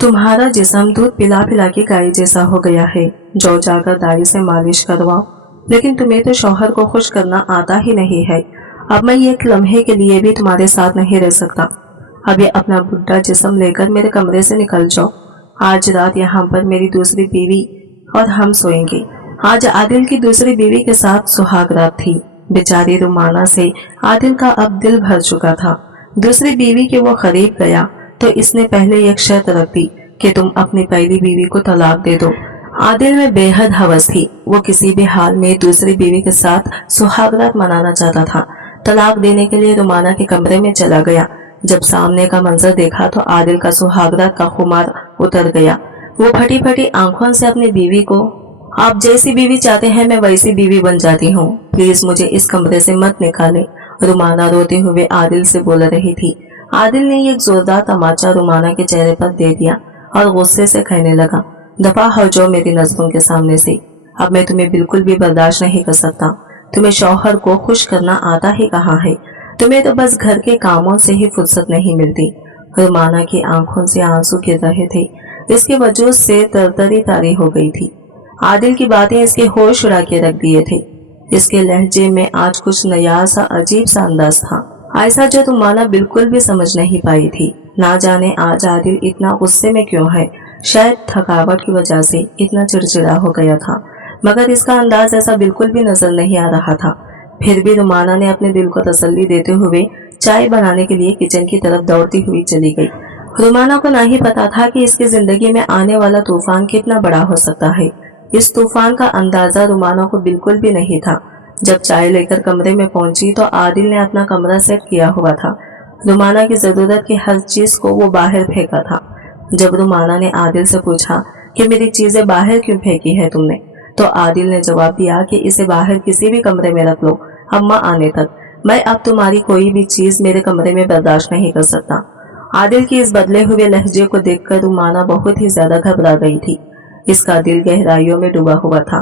तुम्हारा जिस्म दूध पिला पिला के गाय जैसा हो गया है। जो जाकर दाई से मालिश करवाओ, लेकिन तुम्हें तो शौहर को खुश करना आता ही नहीं है। अब मैं एक लम्हे के लिए भी तुम्हारे साथ नहीं रह सकता। अब ये अपना बुढ़ा जिस्म लेकर मेरे कमरे से निकल जाओ। आज रात यहाँ पर मेरी दूसरी बीवी और हम सोएंगे। आज आदिल की दूसरी बीवी के साथ सुहाग रात थी। बेचारी रुमाना से आदिल का अब दिल भर चुका था। दूसरी बीवी के वो करीब गया तो इसने पहले एक शर्त रख दी कि तुम अपनी पहली बीवी को तलाक दे दो। आदिल में बेहद हवस थी। वो किसी भी हाल में दूसरी बीवी के साथ सुहागरात मनाना चाहता था। तलाक देने के लिए रुमाना के कमरे में चला गया। जब सामने का मंजर देखा तो आदिल का सुहागरात का खुमार उतर गया। वो फटी फटी आंखों से अपनी बीवी को, आप जैसी बीवी चाहते हैं मैं वैसी बीवी बन जाती हूँ, प्लीज मुझे इस कमरे से मत निकाले, रुमाना रोते हुए आदिल से बोल रही थी। आदिल ने एक जोरदार तमाचा रुमाना के चेहरे पर दे दिया और गुस्से से कहने लगा, दफा हो जाओ मेरी नजरों के सामने से। अब मैं तुम्हें बिल्कुल भी बर्दाश्त नहीं कर सकता। तुम्हें शौहर को खुश करना आता ही कहाँ है। तुम्हें तो बस घर के कामों से ही फुर्सत नहीं मिलती। रुमाना की आंखों से आंसू गिर रहे थे। इसके वजूद से तरतरी तारी हो गई थी। आदिल की बातें इसके होश उड़ा के रख दिए थे। इसके लहजे में आज कुछ नया सा अजीब सा अंदाज था, ऐसा जो रुमाना बिल्कुल भी समझ नहीं पाई थी। ना जाने आज आदिल इतना गुस्से में क्यों है। शायद थकावट की वजह से इतना चिड़चिड़ा हो गया था, मगर इसका अंदाज ऐसा बिल्कुल भी नजर नहीं आ रहा था। फिर भी रुमाना ने अपने दिल को तसल्ली देते हुए चाय बनाने के लिए किचन की तरफ दौड़ती हुई चली गई। रुमाना को ना ही पता था कि इसकी जिंदगी में आने वाला तूफान कितना बड़ा हो सकता है। इस तूफान का अंदाजा रुमाना को बिल्कुल भी नहीं था। जब चाय लेकर कमरे में पहुंची तो आदिल ने अपना कमरा सेट किया हुआ था। रुमाना की जरूरत की हर चीज को वो बाहर फेंका था। जब रुमाना ने आदिल से पूछा कि मेरी चीजें बाहर क्यों फेंकी है तुमने, तो आदिल ने जवाब दिया कि इसे बाहर किसी भी कमरे में रख लो, अम्मा आने तक। मैं अब तुम्हारी कोई भी चीज मेरे कमरे में बर्दाश्त नहीं कर सकता। आदिल की इस बदले हुए लहजे को देखकर रुमाना बहुत ही ज्यादा घबरा गई थी। इसका दिल गहराइयों में डूबा हुआ था।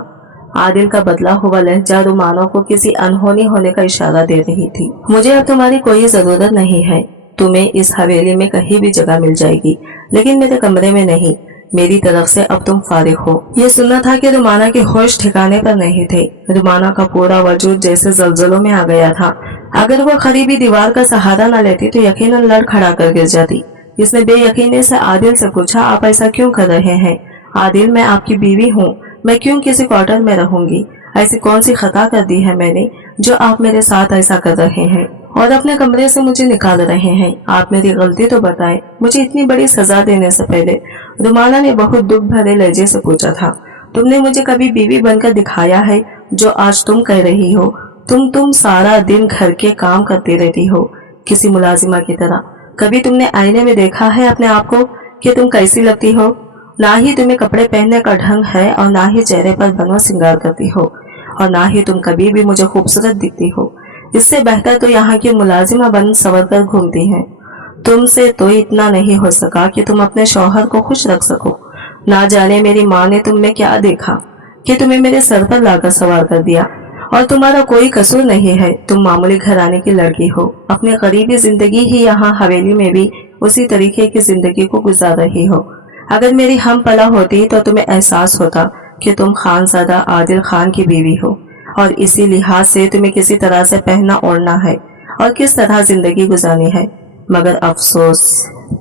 आदिल का बदला हुआ लहजा रुमाना को किसी अनहोनी होने का इशारा दे रही थी। मुझे अब तुम्हारी कोई जरूरत नहीं है। तुम्हें इस हवेली में कहीं भी जगह मिल जाएगी, लेकिन मेरे कमरे में नहीं। मेरी तरफ से अब तुम फारिग हो। ये सुनना था कि रुमाना के होश ठिकाने पर नहीं थे। रुमाना का पूरा वजूद जैसे जलजलों में आ गया था। अगर वो करीबी दीवार का सहारा न लेती तो यकीनन लड़ खड़ा कर गिर जाती। इसने बेयकीनी से आदिल से पूछा, आप ऐसा क्यों कर रहे हैं? आदिल, मैं आपकी बीवी हूँ, मैं क्यों किसी क्वार्टर में रहूंगी? ऐसी कौन सी खता कर दी है मैंने जो आप मेरे साथ ऐसा कर रहे हैं और अपने कमरे से मुझे निकाल रहे हैं? आप मेरी गलती तो बताएं, मुझे इतनी बड़ी सजा देने से पहले। रुमाना ने बहुत दुख भरे लहजे से पूछा था। तुमने मुझे कभी बीवी बनकर दिखाया है जो आज तुम कह रही हो? तुम सारा दिन घर के काम करती रहती हो किसी मुलाजिमा की तरह। कभी तुमने आईने में देखा है अपने आप को कि तुम कैसी लगती हो? ना ही तुम्हें कपड़े पहनने का ढंग है और ना ही चेहरे पर बनो सिंगार करती हो और ना ही तुम कभी भी मुझे खूबसूरत दिखती हो। इससे बेहतर तो यहाँ की मुलाजिमा बन संवर कर घूमती हैं। तुमसे तो इतना नहीं हो सका कि तुम अपने शौहर को खुश रख सको। ना जाने मेरी माँ ने तुम में क्या देखा कि तुम्हें मेरे सर पर लाकर सवार कर दिया। और तुम्हारा कोई कसूर नहीं है। तुम मामूली घराने की लड़की हो। अपनी गरीबी जिंदगी ही यहाँ हवेली में भी उसी तरीके की जिंदगी को गुजार रही हो। अगर मेरी हम पला होती तो तुम्हें एहसास होता कि तुम खानजादा आदिल खान की बीवी हो और इसी लिहाज से तुम्हें किसी तरह से पहनना ओढ़ना है और किस तरह जिंदगी गुजारनी है। मगर अफसोस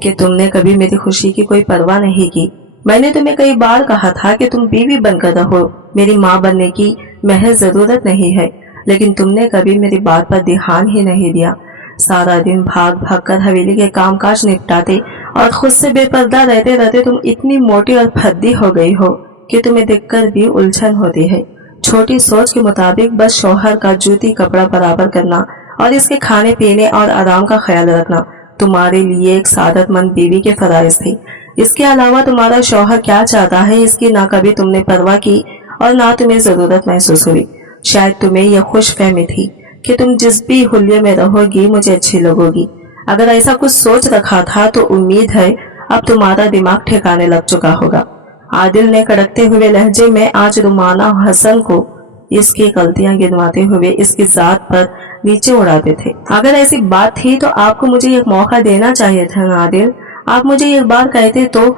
कि तुमने कभी मेरी खुशी की कोई परवाह नहीं की। मैंने तुम्हें कई बार कहा था कि तुम बीवी बनकर रहो, मेरी माँ बनने की महज जरूरत नहीं है, लेकिन तुमने कभी मेरी बात पर ध्यान ही नहीं दिया। सारा दिन भाग भाग कर हवेली के कामकाज निपटाते और खुद से बेपर्दा रहते रहते तुम इतनी मोटी और फद्दी हो गई हो कि तुम्हें देखकर भी उलझन होती है। छोटी सोच के मुताबिक बस शौहर का जूती कपड़ा बराबर करना और इसके खाने पीने और आराम का ख्याल रखना तुम्हारे लिए एक सादतमंद बीवी के फराइज थे। इसके अलावा तुम्हारा शौहर क्या चाहता है इसकी ना कभी तुमने परवाह की और ना तुम्हें जरूरत महसूस हुई। शायद तुम्हें यह खुश फहमी थी कि तुम जिस भी हुलिये में रहोगी मुझे अच्छी लगोगी। अगर ऐसा कुछ सोच रखा था तो उम्मीद है अब तुम्हारा दिमाग ठिकाने लग चुका होगा। आदिल ने कड़कते हुए लहजे में आज रुमाना हसन को इसकी गलतियां गिनवाते हुए इसकी जात पर नीचे उड़ाते थे। अगर ऐसी बात थी तो आपको मुझे एक मौका देना चाहिए था ना आदिल। आप मुझे एक बार कहते तो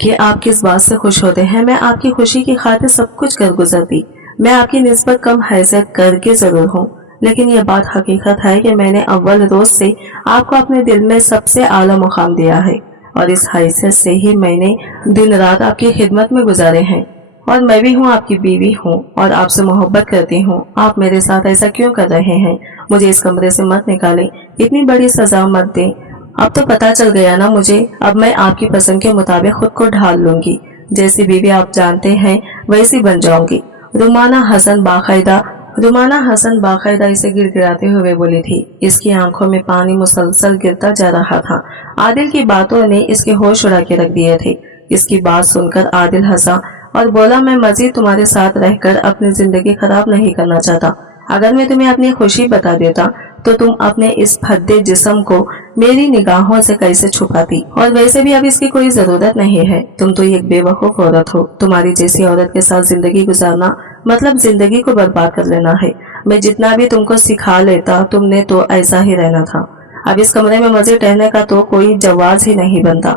कि आप किस बात से खुश होते हैं, मैं आपकी खुशी की खातिर सब कुछ कर गुजरती। मैं आपकी निस्बत कम हैसियत करके जरूर हूँ, लेकिन ये बात हकीकत है कि मैंने अव्वल रोज से आपको अपने दिल में सबसे आला मुकाम दिया है, और इस हैसियत से ही मैंने दिन रात आपकी खिदमत में गुजारे हैं। और मैं भी हूँ आपकी बीवी हूँ और आपसे मोहब्बत करती हूँ। आप मेरे साथ ऐसा क्यों कर रहे हैं? मुझे इस कमरे से मत निकालें, इतनी बड़ी सजा मत दें। अब तो पता चल गया ना मुझे, अब मैं आपकी पसंद के मुताबिक खुद को ढाल लूंगी। जैसी बीवी आप जानते हैं वैसी बन जाऊंगी। रुमाना हसन बाकायदा इसे गिड़गिड़ाते हुए बोली थी। इसकी आंखों में पानी मुसलसल गिरता जा रहा था। आदिल की बातों ने इसके होश उड़ा के रख दिए थे। इसकी बात सुनकर आदिल हंसा और बोला, मैं मजीद तुम्हारे साथ रहकर अपनी जिंदगी खराब नहीं करना चाहता। अगर मैं तुम्हें अपनी खुशी बता देता तो तुम अपने इस भद्दे जिस्म को मेरी निगाहों से कैसे छुपाती? और वैसे भी अब इसकी कोई जरूरत नहीं है। तुम तो एक बेवकूफ औरत हो। तुम्हारी जैसी औरत के साथ जिंदगी गुजारना मतलब जिंदगी को बर्बाद कर लेना है। मैं जितना भी तुमको सिखा लेता, तुमने तो ऐसा ही रहना था। अब इस कमरे में मजे ठहरने का तो कोई जवाज ही नहीं बनता,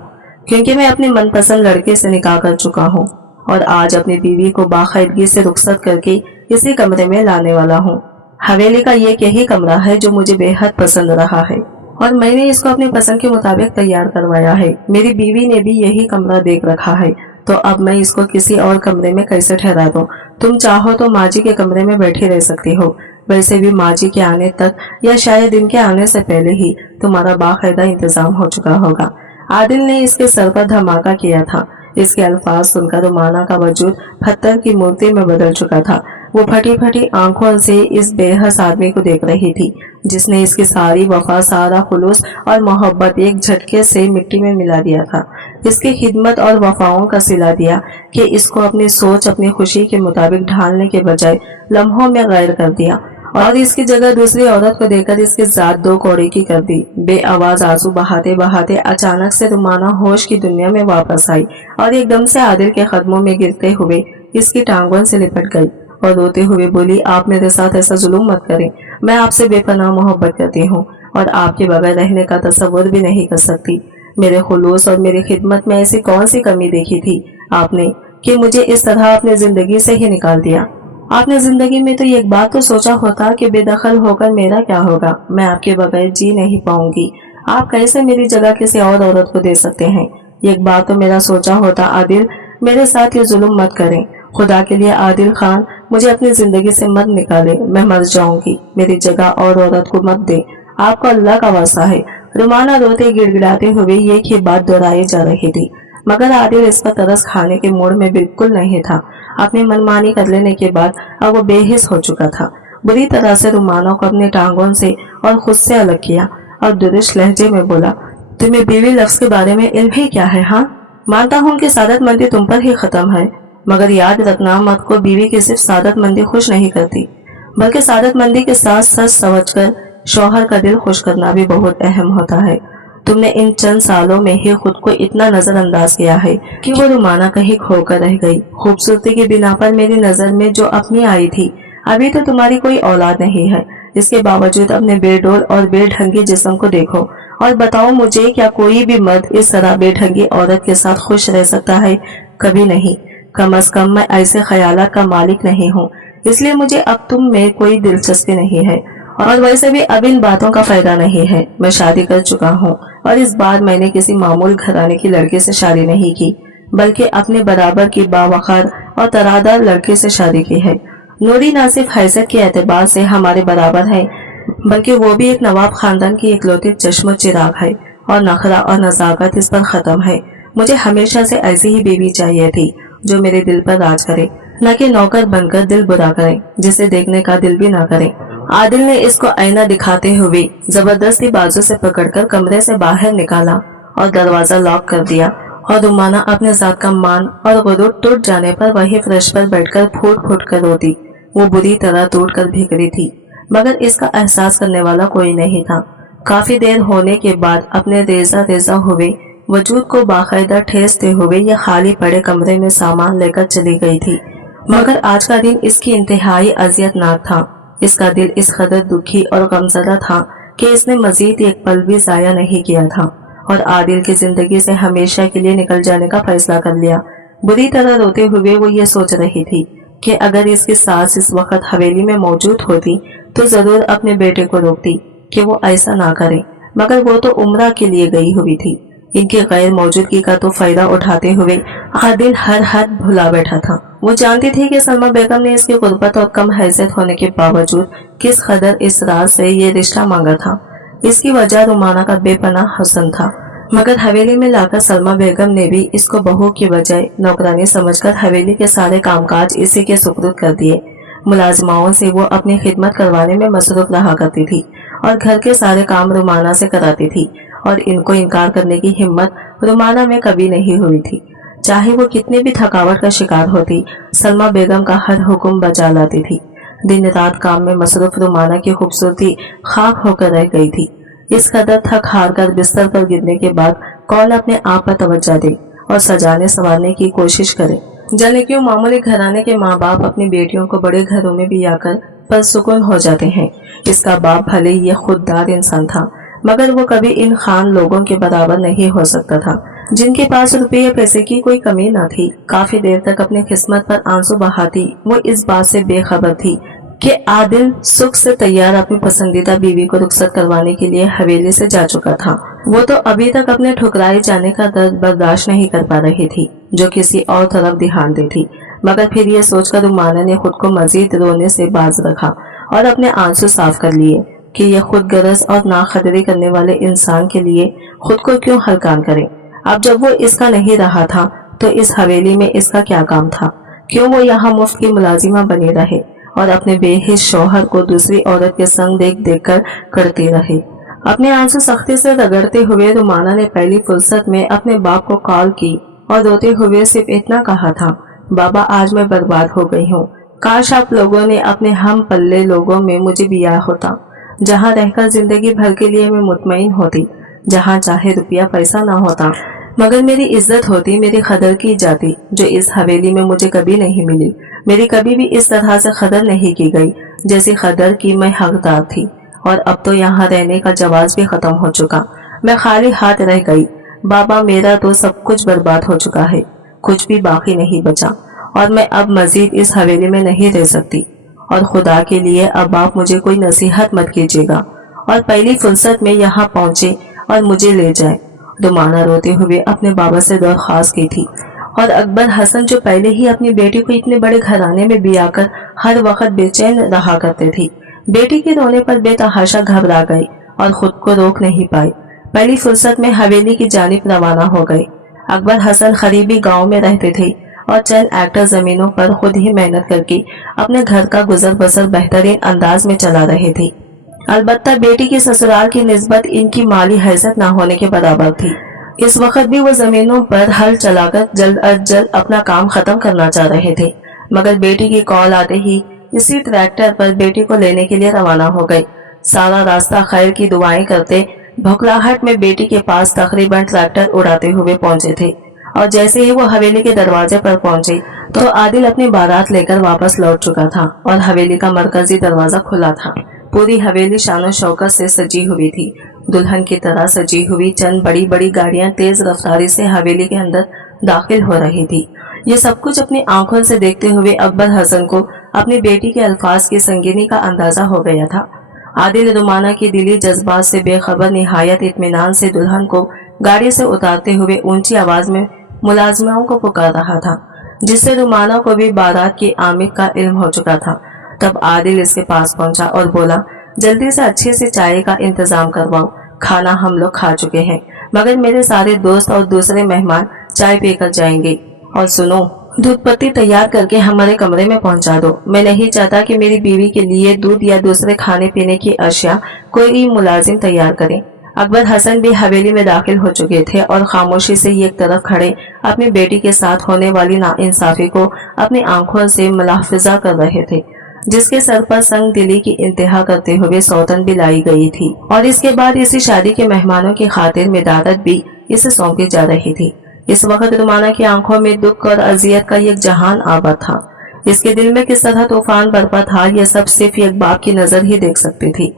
क्योंकि मैं अपने मनपसंद लड़के से निकाह कर चुका हूँ और आज अपनी बीवी को बाकायदगी से रुखसत करके इसी कमरे में लाने वाला हूँ। हवेली का ये यही कमरा है जो मुझे बेहद पसंद रहा है और मैंने इसको अपनी पसंद के मुताबिक तैयार करवाया है। मेरी बीवी ने भी यही कमरा देख रखा है, तो अब मैं इसको किसी और कमरे में कैसे ठहरा दूं? तुम चाहो तो माँ जी के कमरे में बैठी रह सकती हो। वैसे भी माँ जी के आने तक या शायद इनके आने से पहले ही तुम्हारा बाकायदा इंतजाम हो चुका होगा। आदिल ने इसके सर पर धमाका किया था। इसके अल्फाज सुनकर रुमाना का वजूद पत्थर की मूर्ति में बदल चुका था। वो फटी फटी आंखों से इस बेहस आदमी को देख रही थी, जिसने इसकी सारी वफा, सारा खुलूस और मोहब्बत एक झटके से मिट्टी में मिला दिया था। इसकी खिदमत और वफाओं का सिला दिया कि इसको अपनी सोच, अपनी खुशी के मुताबिक ढालने के बजाय लम्हों में गैर कर दिया और इसकी जगह दूसरी औरत को देकर इसकी जात दो कौड़ी की कर दी। बेआवाज आंसू बहाते बहाते अचानक से रुमाना होश की दुनिया में वापस आई और एकदम से आदिल के कदमों में गिरते हुए इसकी टांगों से लिपट गई और रोते हुए बोली, आप मेरे साथ ऐसा जुल्म मत करें। मैं आपसे बेपनाह मोहब्बत करती हूँ और आपके बगैर रहने का तस्वुर भी नहीं कर सकती। मेरे खुलूस और मेरी खिदमत में ऐसी कौन सी कमी देखी थी आपने कि मुझे इस तरह अपनी जिंदगी से ही निकाल दिया? आपने जिंदगी में तो एक बात तो सोचा होता कि बेदखल होकर मेरा क्या होगा? मैं आपके बगैर जी नहीं पाऊंगी। आप कैसे मेरी जगह किसी और औरत को दे सकते हैं? एक बात तो मेरा सोचा होता। आदिल, मेरे साथ ये जुल्म मत करें। खुदा के लिए आदिल खान, मुझे अपनी जिंदगी से मत निकाले। मैं मर जाऊंगी। मेरी जगह और औरत को मत दे। आपको अल्लाह का वास्ता है। रुमाना रोते गिड़गिड़ाते हुए एक ही बात दोहराई जा रही थी, मगर आदिल इस पर तरस खाने के मूड में बिल्कुल नहीं था। अपनी मनमानी कर लेने के बाद अब वो बेहिस हो चुका था। बुरी तरह से रुमाना को अपने टांगों से और खुद से अलग किया और दुरुस्त लहजे में बोला, तुम्हें बीवी लफ्ज के बारे में इल्म ही क्या है? हाँ, मानता हूँ कि सादतमंदी तुम पर ही खत्म है, मगर याद रखना मत को बीवी की सिर्फ सादतमंदी खुश नहीं करती, बल्कि सादतमंदी के साथ सच समझकर शौहर का दिल खुश करना भी बहुत अहम होता है। तुमने इन चंद सालों में ही खुद को इतना नजरअंदाज किया है कि वो रुमाना कहीं खोकर रह गई। खूबसूरती की बिना पर मेरी नजर में जो अपनी आई थी, अभी तो तुम्हारी कोई औलाद नहीं है। इसके बावजूद अपने बेडोल और बेढंगी जिस्म को देखो और बताओ मुझे, क्या कोई भी मर्द इस तरह बेढंगी औरत के साथ खुश रह सकता है? कभी नहीं। कम अज कम मैं ऐसे ख्यालात का मालिक नहीं हूँ, इसलिए मुझे अब तुम में कोई दिलचस्पी नहीं है और वैसे भी अब इन बातों का फायदा नहीं है। मैं शादी कर चुका हूँ और इस बार मैंने किसी मामूल घराने की लड़की से शादी नहीं की, बल्कि अपने बराबर की बावकार और तरादार लड़के से शादी की है। नूरी ना सिर्फ हैसियत के एतबार से हमारे बराबर है, बल्कि वो भी एक नवाब खानदान की इकलौती चश्म चिराग है और नखरा और नजाकत इस पर खत्म है। मुझे हमेशा से ऐसी ही बीवी चाहिए थी जो मेरे दिल पर राज करे, न कि नौकर बनकर दिल बुरा करे, जिसे देखने का दिल भी ना करे। आदिल ने इसको आईना दिखाते हुए जबरदस्ती बाजू से पकड़कर कमरे से बाहर निकाला और दरवाजा लॉक कर दिया और रुमाना अपने जात का मान और गुरूर टूट जाने पर वही फर्श पर बैठकर फूट फूट कर रोती। वो बुरी तरह टूट कर भीग थी, मगर इसका एहसास करने वाला कोई नहीं था। काफी देर होने के बाद अपने रेजा रेजा हुए वजूद को बाकायदा ठेसते हुए यह खाली पड़े कमरे में सामान लेकर चली गई थी, मगर आज का दिन इसकी इंतहाई अजियतनाक था। इसका दिल इस कदर दुखी और गमज़दा था कि इसने मजीद एक पल भी जाया नहीं किया था और आदिल की जिंदगी से हमेशा के लिए निकल जाने का फैसला कर लिया। बुरी तरह रोते हुए वो ये सोच रही थी कि अगर इसकी सास इस वक्त हवेली में मौजूद होती तो जरूर अपने बेटे को रोकती कि वो ऐसा ना करे, मगर वो तो उम्रा के लिए गई हुई थी। इनकी गैर मौजूदगी का तो फायदा उठाते हुए आदिल हर हद भुला बैठा था। वो जानती थी कि सलमा बेगम ने इसकी गुर्बत और कम हैसियत होने के बावजूद किस कदर इसरार से ये रिश्ता मांगा था। इसकी वजह रुमाना का बेपनाह हुस्न था, मगर हवेली में लाकर सलमा बेगम ने भी इसको बहू की बजाय नौकरानी समझकर हवेली के सारे कामकाज इसी के सुपुर्द कर दिए। मुलाजिमाओं से वो अपनी खिदमत करवाने में मसरूफ रहा करती थी और घर के सारे काम रुमाना से कराती थी, और इनको इनकार करने की हिम्मत रुमाना में कभी नहीं हुई थी। चाहे वो कितनी भी थकावट का शिकार होती, सलमा बेगम का हर हुक्म बचा लाती थी। दिन रात काम में मसरूफ रुमाना की खूबसूरती खाक होकर रह गई थी। इस कदर थक हार कर बिस्तर पर गिरने के बाद कौन अपने आप पर तवज्जो दे और सजाने संवारने की कोशिश करे। जाने क्यों मामूली घराने के माँ बाप अपनी बेटियों को बड़े घरों में भी आकर परसुकून हो जाते हैं। इसका बाप भले ही ये खुददार इंसान था, मगर वो कभी इन खान लोगों के बराबर नहीं हो सकता था, जिनके पास रुपये पैसे की कोई कमी न थी। काफी देर तक अपनी किस्मत पर आंसू बहाती वो इस बात से बेखबर थी कि आदिल सुख से तैयार अपनी पसंदीदा बीवी को रुखसत करवाने के लिए हवेली से जा चुका था। वो तो अभी तक अपने ठुकराए जाने का दर्द बर्दाश्त नहीं कर पा रही थी, जो किसी और तरफ ध्यान दी थी। मगर फिर ये सोचकर रुमाना ने खुद को मजीद रोने से बाज रखा और अपने आंसू साफ कर लिए कि ये खुद गरज और नाखदरी करने वाले इंसान के लिए खुद को क्यों हलकान करे। अब जब वो इसका नहीं रहा था तो इस हवेली में इसका क्या काम था? क्यों वो यहाँ मुफ्त की मुलाजिमा बने रहे और अपने बेहिस शौहर को दूसरी औरत के संग देख देख कर करती रहे। अपने आंसू सख्ती से रगड़ते हुए रुमाना ने पहली फुर्सत में अपने बाप को कॉल की और रोते हुए सिर्फ इतना कहा था, बाबा आज मैं बर्बाद हो गई हूँ। काश आप लोगों ने अपने हम पल्ले लोगों में मुझे बिया होता, जहाँ रहकर जिंदगी भर के लिए मैं मुतमईन होती, जहाँ चाहे रुपया पैसा ना होता, मगर मेरी इज्जत होती, मेरी कदर की जाती, जो इस हवेली में मुझे कभी नहीं मिली। मेरी कभी भी इस तरह से कदर नहीं की गई जैसी कदर की मैं हकदार थी। और अब तो यहाँ रहने का जवाज भी खत्म हो चुका, मैं खाली हाथ रह गई। बाबा मेरा तो सब कुछ बर्बाद हो चुका है, कुछ भी बाकी नहीं बचा, और मैं अब मजीद इस हवेली में नहीं रह सकती। और खुदा के लिए अब आप मुझे कोई नसीहत मत कीजिएगा और पहली फुर्सत में यहाँ पहुँचे और मुझे ले जाए। रुमाना रोते हुए अपने बाबा से दरख्वास्त की थी, और अकबर हसन जो पहले ही अपनी बेटी को इतने बड़े घराने में बिया कर हर वक्त बेचैन रहा करते थे, बेटी के रोने पर बेतहाशा घबरा गए और खुद को रोक नहीं पाए। पहली फुर्सत में हवेली की जानिब रवाना हो गए। अकबर हसन करीबी गांव में रहते थे और चंद एक्टर जमीनों पर खुद ही मेहनत करके अपने घर का गुजर बसर बेहतरीन अंदाज में चला रहे थे। अलबत्ता बेटी की ससुराल की निस्बत इनकी माली हैसियत न होने के बराबर थी। इस वक्त भी वो जमीनों पर हल चलाकर जल्द अज जल्द अपना काम खत्म करना चाह रहे थे, मगर बेटी की कॉल आते ही इसी ट्रैक्टर पर बेटी को लेने के लिए रवाना हो गए। सारा रास्ता खैर की दुआएं करते भुखलाहट में बेटी के पास तकरीबन ट्रैक्टर उड़ाते हुए पहुंचे थे, और जैसे ही वो हवेली के दरवाजे पर पहुंचे तो आदिल अपनी बारात लेकर वापस लौट चुका था और हवेली का मरकजी दरवाजा खुला था। पूरी हवेली शानो शौकत से सजी हुई थी, दुल्हन की तरह सजी हुई चंद बड़ी बड़ी गाड़ियां तेज रफ्तारी से हवेली के अंदर दाखिल हो रही थी। ये सब कुछ अपनी आंखों से देखते हुए अकबर हसन को अपनी बेटी के अल्फाज की संगीनी का अंदाजा हो गया था। आदिल रुमाना की दिली जज्बात से बेखबर निहायत इत्मीनान से दुल्हन को गाड़ी से उतारते हुए ऊंची आवाज में मुलाजिमाओं को पुकार रहा था, जिससे रुमाना को भी बारात की आमद का इल्म हो चुका था। तब आदिल इसके पास पहुंचा और बोला, जल्दी से अच्छे से चाय का इंतजाम करवाओ, खाना हम लोग खा चुके हैं, मगर मेरे सारे दोस्त और दूसरे मेहमान चाय पीकर जाएंगे। और सुनो, दूध पत्ती तैयार करके हमारे कमरे में पहुंचा दो। मैं नहीं चाहता कि मेरी बीवी के लिए दूध या दूसरे खाने पीने की अशिया कोई मुलाजिम तैयार करे। अकबर हसन भी हवेली में दाखिल हो चुके थे और खामोशी से एक तरफ खड़े अपनी बेटी के साथ होने वाली नाइंसाफी को अपनी आंखों से मुलाहफिजा कर रहे थे, जिसके सर पर संग दिली की इंतहा करते हुए सौतन भी लाई गई थी। और इसके बाद इसी शादी के मेहमानों की खातिर मिदादत भी इसे सौंपी जा रही थी। इस वक्त रुमाना की आंखों में दुख और अजियत का एक जहान आबा था। इसके दिल में किस तरह तूफान बरपा था, यह सब सिर्फ एक बाप की नजर ही देख सकती थी।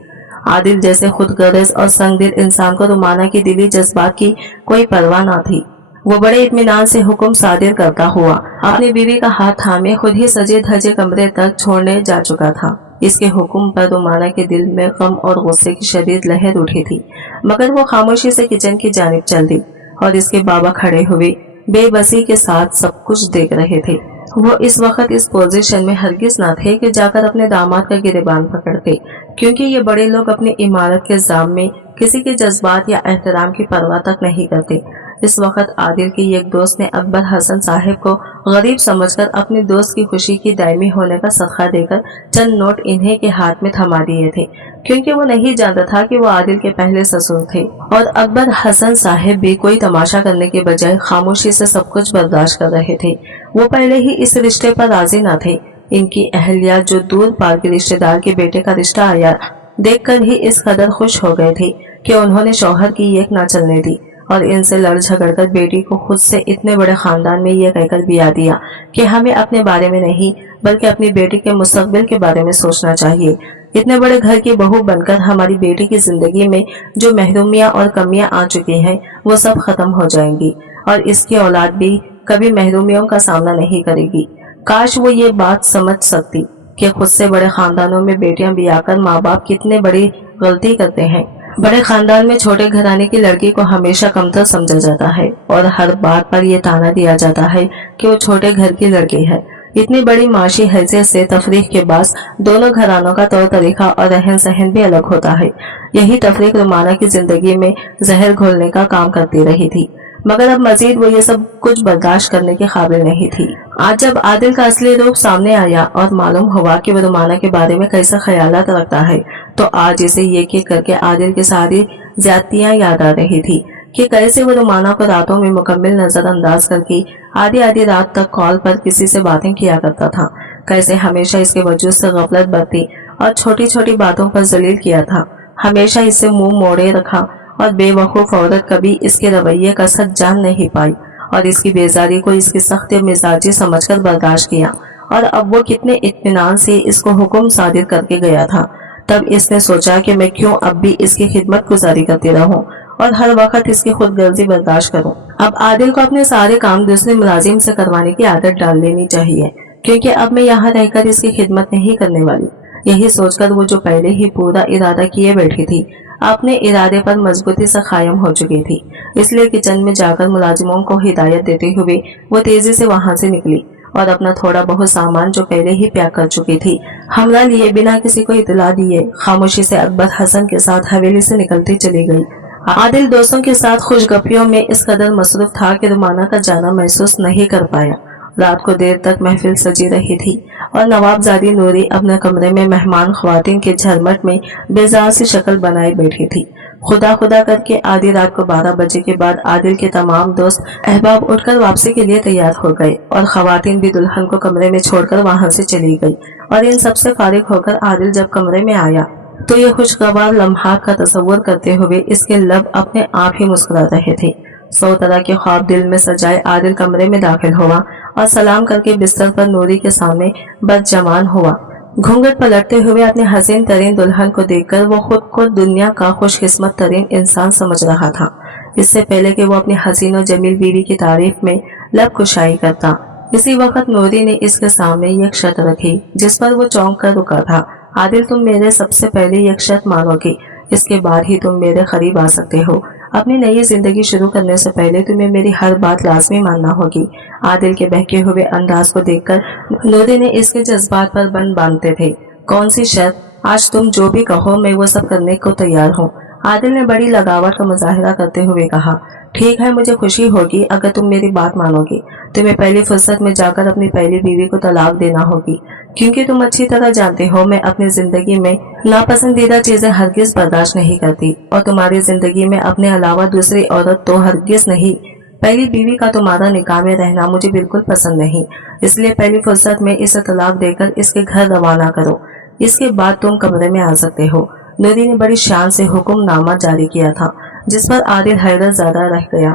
आदिल जैसे खुदगर्ज और संगदिल इंसान को रुमाना की दिली जज्बात की कोई परवाह न थी। वो बड़े इत्मीनान से हुक्म सादिर करता हुआ अपनी बीवी का हाथ थामे खुद ही सजे धजे कमरे तक छोड़ने जा चुका था। इसके हुक्म पर रुमाना के दिल में गम और गुस्से की शदीद लहर उठी थी, मगर वो खामोशी से किचन की जानिब चल दी और इसके बाबा खड़े हुए बेबसी के साथ सब कुछ देख रहे थे। वो इस वक्त इस पोजीशन में हरगिज ना थे कि जाकर अपने दामाद का गिरेबान पकड़ते, क्योंकि ये बड़े लोग अपनी इमारत के जाम में किसी के जज्बात या एहतराम की परवाह तक नहीं करते। इस वक्त आदिल की एक दोस्त ने अकबर हसन साहब को गरीब समझकर अपने दोस्त की खुशी की दायमी होने का सदका देकर चंद नोट इन्हें के हाथ में थमा दिए थे, क्योंकि वो नहीं जानता था कि वो आदिल के पहले ससुर थे और अकबर हसन साहब भी कोई तमाशा करने के बजाय खामोशी से सब कुछ बर्दाश्त कर रहे थे। वो पहले ही इस रिश्ते पर राजी न थे। इनकी अहलिया जो दूर पार के रिश्तेदार के बेटे का रिश्ता आया देखकर ही इस कदर खुश हो गए थे कि उन्होंने शौहर की एक न चलने दी और इनसे लड़ झगड़ कर बेटी को खुद से इतने बड़े खानदान में यह कहकर बिया दिया कि हमें अपने बारे में नहीं बल्कि अपनी बेटी के मुस्तकबिल के बारे में सोचना चाहिए। इतने बड़े घर की बहू बनकर हमारी बेटी की जिंदगी में जो महरूमियां और कमियां आ चुकी हैं वो सब खत्म हो जाएंगी और इसकी औलाद भी कभी महरूमियों का सामना नहीं करेगी। काश वो ये बात समझ सकती कि खुद से बड़े खानदानों में बेटियां बियाकर माँ बाप कितने बड़ी गलती करते हैं। बड़े खानदान में छोटे घराने की लड़की को हमेशा कमतर समझा जाता है और हर बात पर यह ताना दिया जाता है कि वो छोटे घर की लड़की है। इतनी बड़ी माशी हैसियत से तफरीक के बाद दोनों घरानों का तौर तरीका और रहन सहन भी अलग होता है। यही तफरीक रुमाना की जिंदगी में जहर घोलने का काम करती रही थी, मगर अब मजीद वो ये सब कुछ बर्दाश्त करने के काबिल नहीं थी। आज जब आदिल का असली रूप सामने आया और मालूम हुआ कि वो रुमाना के बारे में कैसा ख्यालात रखता है, तो आज इसे एक एक करके आदिल की सारी ज्यादतियां याद आ रही थी कि कैसे वो रुमाना को रातों में मुकम्मल नजरअंदाज करके आधी आधी रात तक कॉल पर किसी से बातें किया करता था, कैसे हमेशा इसके वजूद से गफलत बरती और छोटी छोटी बातों पर जलील किया था, हमेशा इससे मुंह मोड़े रखा और बेवकूफ औरत कभी इसके रवैये का सच जान नहीं पाई और इसकी बेजारी को इसकी सख्त मिजाजी समझकर बर्दाश्त किया। और अब वो कितने इत्मीनान से इसको हुक्म सादिर करके गया था। तब इसने सोचा कि मैं क्यों अब भी इसकी खिदमत गुजारी करती रहूं और हर वक्त इसकी खुदगर्जी बर्दाश्त करूं। अब आदिल को अपने सारे काम दूसरे मुलाजिम से करवाने की आदत डाल लेनी चाहिए, क्योंकि अब मैं यहाँ रहकर इसकी खिदमत नहीं करने वाली। यही सोचकर वो जो पहले ही पूरा इरादा किए बैठी थी अपने इरादे पर मजबूती से कायम हो चुकी थी। इसलिए किचन में जाकर मुलाजिमों को हिदायत देते हुए वो तेजी से वहां से निकली और अपना थोड़ा बहुत सामान जो पहले ही पैक कर चुकी थी हमला लिए बिना किसी को इतला दिए खामोशी से अकबर हसन के साथ हवेली से निकलती चली गई। आदिल दोस्तों के साथ खुशगपियों में इस कदर मसरूफ था कि रुमाना का जाना महसूस नहीं कर पाया। रात को देर तक महफिल सजी रही थी और नवाबजादी नूरी अपने कमरे में मेहमान ख्वातीन के झरमट में बेजार सी शक्ल बनाए बैठी थी। खुदा खुदा करके आधी रात को 12 बजे के बाद आदिल के तमाम दोस्त अहबाब उठकर वापसी के लिए तैयार हो गए और ख्वातीन भी दुल्हन को कमरे में छोड़कर वहां से चली गई। और इन सबसे फारिग होकर आदिल जब कमरे में आया तो ये खुशगवार लम्हात का तस्वुर करते हुए इसके लब अपने आप ही मुस्कुरा रहे थे। 100 तरह के ख्वाब दिल में सजाए आदिल कमरे में दाखिल हुआ और सलाम करके बिस्तर पर नूरी के सामने बदजमान हुआ। घूंघट पलटते हुए अपने हसीन तरीन दुल्हन को देखकर वो खुद को दुनिया का खुशकिस्मत तरीन इंसान समझ रहा था। इससे पहले कि वो अपनी हसीन और जमील बीवी की तारीफ में लब कुशाई करता, इसी वक्त नूरी ने इसके सामने एक शर्त रखी जिस पर वो चौंक कर रुका था। आदिल, तुम मेरे सबसे पहले एक शर्त मानोगे, इसके बाद ही तुम मेरे करीब आ सकते हो। अपनी नई जिंदगी शुरू करने से पहले तुम्हें मेरी हर बात लाजमी मानना होगी। आदिल के बहके हुए अंदाज को देखकर नूरी ने इसके जज्बात पर बन बांधते थे। कौन सी शर्त? आज तुम जो भी कहो मैं वो सब करने को तैयार हूँ। आदिल ने बड़ी लगावट का मुजाहिरा करते हुए कहा, ठीक है, मुझे खुशी होगी अगर तुम मेरी बात मानोगे। तुम्हें पहली फुर्सत में जाकर अपनी पहली बीवी को तलाक देना होगी, क्योंकि तुम अच्छी तरह जानते हो मैं अपनी जिंदगी में नापसंदीदा चीजें हरगिज बर्दाश्त नहीं करती और तुम्हारी जिंदगी में अपने अलावा दूसरी औरत तो हरगिज नहीं। पहली बीवी का तुम्हारा निकाह में रहना मुझे बिल्कुल पसंद नहीं, इसलिए पहली फुर्सत में इसे तलाक देकर इसके घर रवाना करो। इसके बाद तुम कमरे में आ सकते हो। नूरी ने बड़ी शान से हुक्मनामा जारी किया था, जिस पर आदिल हैरत ज्यादा रह गया।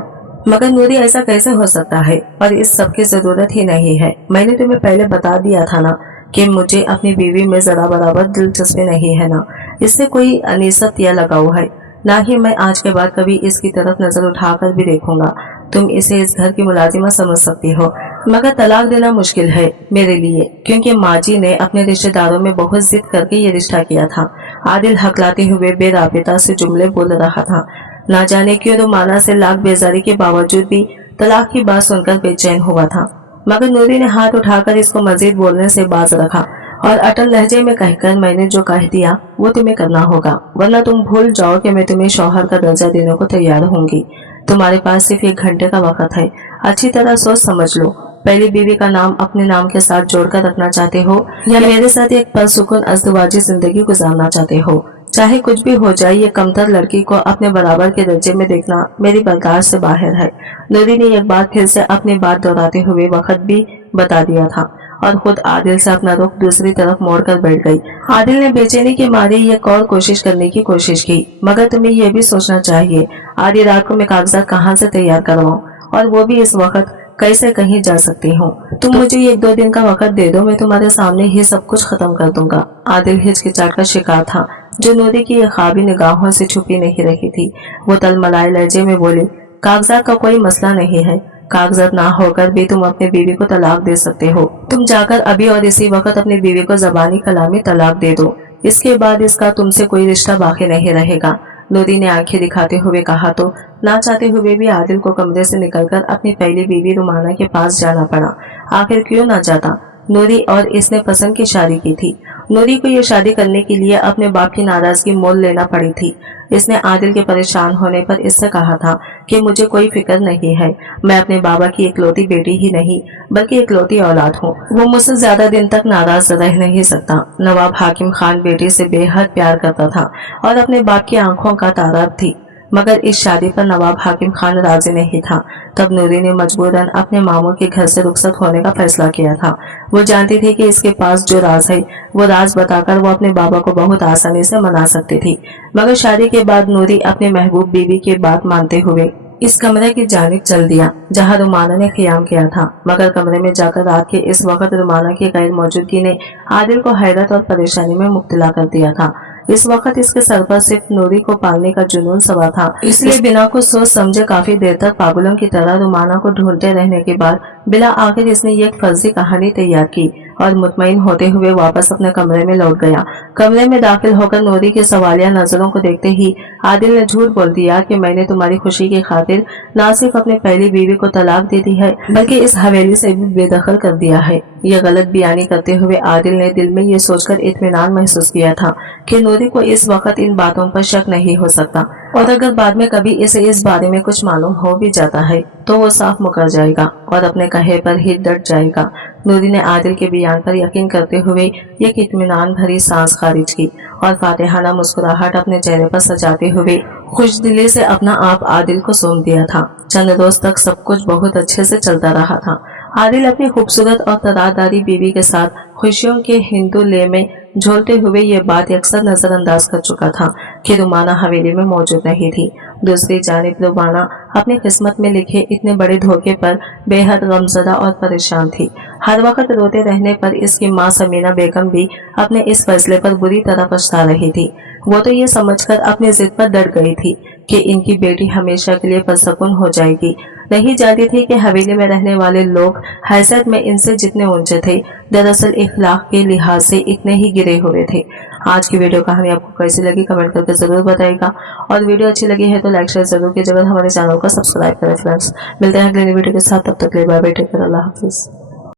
मगर नूरी, ऐसा कैसे हो सकता है? और इस सब की जरूरत ही नहीं है। मैंने तुम्हें पहले बता दिया था ना कि मुझे अपनी बीवी में जरा बराबर दिलचस्पी नहीं है ना, इससे कोई अनिसत या लगाव है, ना ही मैं आज के बाद कभी इसकी तरफ नजर उठाकर भी देखूंगा। तुम इसे इस घर की मुलाजिमा समझ सकती हो, मगर तलाक देना मुश्किल है मेरे लिए, क्योंकि माजी ने अपने रिश्तेदारों में बहुत जिद करके ये रिश्ता किया था। आदिल हकलाते हुए बेराबिता से जुमले बोल रहा था। ना जाने क्यों रुमाना से लाख बेजारी के बावजूद भी तलाक की बात सुनकर बेचैन हुआ था, मगर नूरी ने हाथ उठाकर इसको मजीद बोलने से बाज रखा और अटल लहजे में कहकर, मैंने जो कह दिया वो तुम्हें करना होगा, वरना तुम भूल जाओ कि मैं तुम्हें शौहर का दर्जा देने को तैयार होंगी। तुम्हारे पास सिर्फ 1 घंटे का वक्त है, अच्छी तरह सोच समझ लो। पहली बीवी का नाम अपने नाम के साथ जोड़कर रखना चाहते हो या मेरे साथ एक परसुकून अज़दवाजी जिंदगी गुजारना चाहते हो? चाहे कुछ भी हो जाए, ये कमतर लड़की को अपने बराबर के दर्जे में देखना मेरी बर्दाश्त से बाहर है। नूरी ने एक बार फिर से अपनी बात दोहराते हुए वक्त भी बता दिया था और खुद आदिल से अपना रुख दूसरी तरफ मोड़कर बैठ गई। आदिल ने बेचैनी के मारे एक और कोशिश करने की कोशिश की, मगर तुम्हें यह भी सोचना चाहिए आधी रात को मैं कागजात कहाँ से तैयार करवाऊं, और वो भी इस वक्त कैसे कहीं जा सकती हूँ। तुम मुझे 1-2 दिन का वक्त दे दो, मैं तुम्हारे सामने ही सब कुछ खत्म कर दूंगा। आदिल हिचकिचाहट का शिकार था, जो नूरी की ख्वाबी निगाहों से छुपी नहीं रही थी। वो तलमलाए लहजे में बोली, कागजात का कोई मसला नहीं है, कागजात ना होकर भी तुम अपनी बीवी को तलाक दे सकते हो। तुम जाकर अभी और इसी वक्त अपनी बीवी को जबानी कलामी तलाक दे दो, इसके बाद इसका तुमसे कोई रिश्ता बाकी नहीं रहेगा। नूरी ने आंखें दिखाते हुए कहा तो ना चाहते हुए भी आदिल को कमरे से निकलकर अपनी पहली बीवी रुमाना के पास जाना पड़ा। आखिर क्यों ना जाता? नूरी और इसने पसंद की शादी की थी। नूरी को ये शादी करने के लिए अपने बाप की नाराजगी मोल लेना पड़ी थी। इसने आदिल के परेशान होने पर इससे कहा था कि मुझे कोई फिक्र नहीं है, मैं अपने बाबा की इकलौती बेटी ही नहीं बल्कि इकलौती औलाद हूँ। वो मुझसे ज्यादा दिन तक नाराज रह नहीं सकता। नवाब हाकिम खान बेटी से बेहद प्यार करता था और अपने बाप की आंखों का तारा थी, मगर इस शादी पर नवाब हाकिम खान राजी नहीं था। तब नूरी ने मजबूरन अपने मामू के घर से रुखसत होने का फैसला किया था। वो जानती थी कि इसके पास जो राज है वो राज बताकर वो अपने बाबा को बहुत आसानी से मना सकती थी, मगर शादी के बाद नूरी अपने महबूब बीवी की बात मानते हुए इस कमरे की जानिब चल दिया जहाँ रुमाना ने क़ियाम किया था। मगर कमरे में जाकर रात के इस वक्त रुमाना की गैर मौजूदगी ने आदिल को हैरत और परेशानी में मुब्तला कर दिया था। इस वक्त इसके सर पर सिर्फ नूरी को पालने का जुनून सवार था, इसलिए बिना कुछ सोच समझे काफी देर तक पागलों की तरह रुमाना को ढूंढते रहने के बाद बिला आखिर इसने एक फर्जी कहानी तैयार की और मुतमईन होते हुए वापस अपने कमरे में लौट गया। कमरे में दाखिल होकर नूरी के सवालिया नजरों को देखते ही आदिल ने झूठ बोल दिया कि मैंने तुम्हारी खुशी की खातिर न सिर्फ अपनी पहली बीवी को तलाक दे दी है बल्कि इस हवेली से भी बेदखल कर दिया है। यह गलत बयानी करते हुए आदिल ने दिल में ये सोचकर इत्मीनान महसूस किया था कि नूरी को इस वक्त इन बातों पर शक नहीं हो सकता, और अगर बाद में कभी इसे इस बारे में कुछ मालूम हो भी जाता है तो वो साफ मुकर जाएगा और अपने कहे पर ही डट जाएगा। नूरी ने आदिल के बयान पर यकीन करते हुए एक इत्मीनान भरी सांस खारिज की और फातिहाना मुस्कुराहट अपने चेहरे पर सजाते हुए खुशदिली से अपना आप आदिल को सौंप दिया था। चंद रोज तक सब कुछ बहुत अच्छे से चलता रहा था। आदिल अपनी खूबसूरत और तरादारी बीवी के साथ खुशियों के हिंदू ले में झोलते हुए ये बात अक्सर नजरअंदाज कर चुका था कि रुमाना हवेली में मौजूद नहीं थी। दूसरी जानिब रुमाना अपनी किस्मत में लिखे इतने बड़े धोखे पर बेहद गमज़दा और परेशान थी। हर वक्त रोते रहने पर इसकी माँ समीना बेगम भी अपने इस फैसले पर बुरी तरह पछता रही थी। वो तो ये समझकर अपनी जिद पर डट गई थी कि इनकी बेटी हमेशा के लिए पुरसुकून हो जाएगी। नहीं जानती थी कि हवेली में रहने वाले लोग हैसियत में इनसे जितने ऊंचे थे, दरअसल इखलाक के लिहाज से इतने ही गिरे हुए थे। आज की वीडियो कहानी आपको कैसी लगी कमेंट करके जरूर बताइएगा, और वीडियो अच्छी लगी है तो लाइक शेयर जरूर कीजिएगा। हमारे चैनल को सब्सक्राइब करें फ्रेंड्स। मिलते हैं अगले वीडियो के साथ, तब तक के लिए बाय बाय, टेक केयर, अल्लाह हाफिज।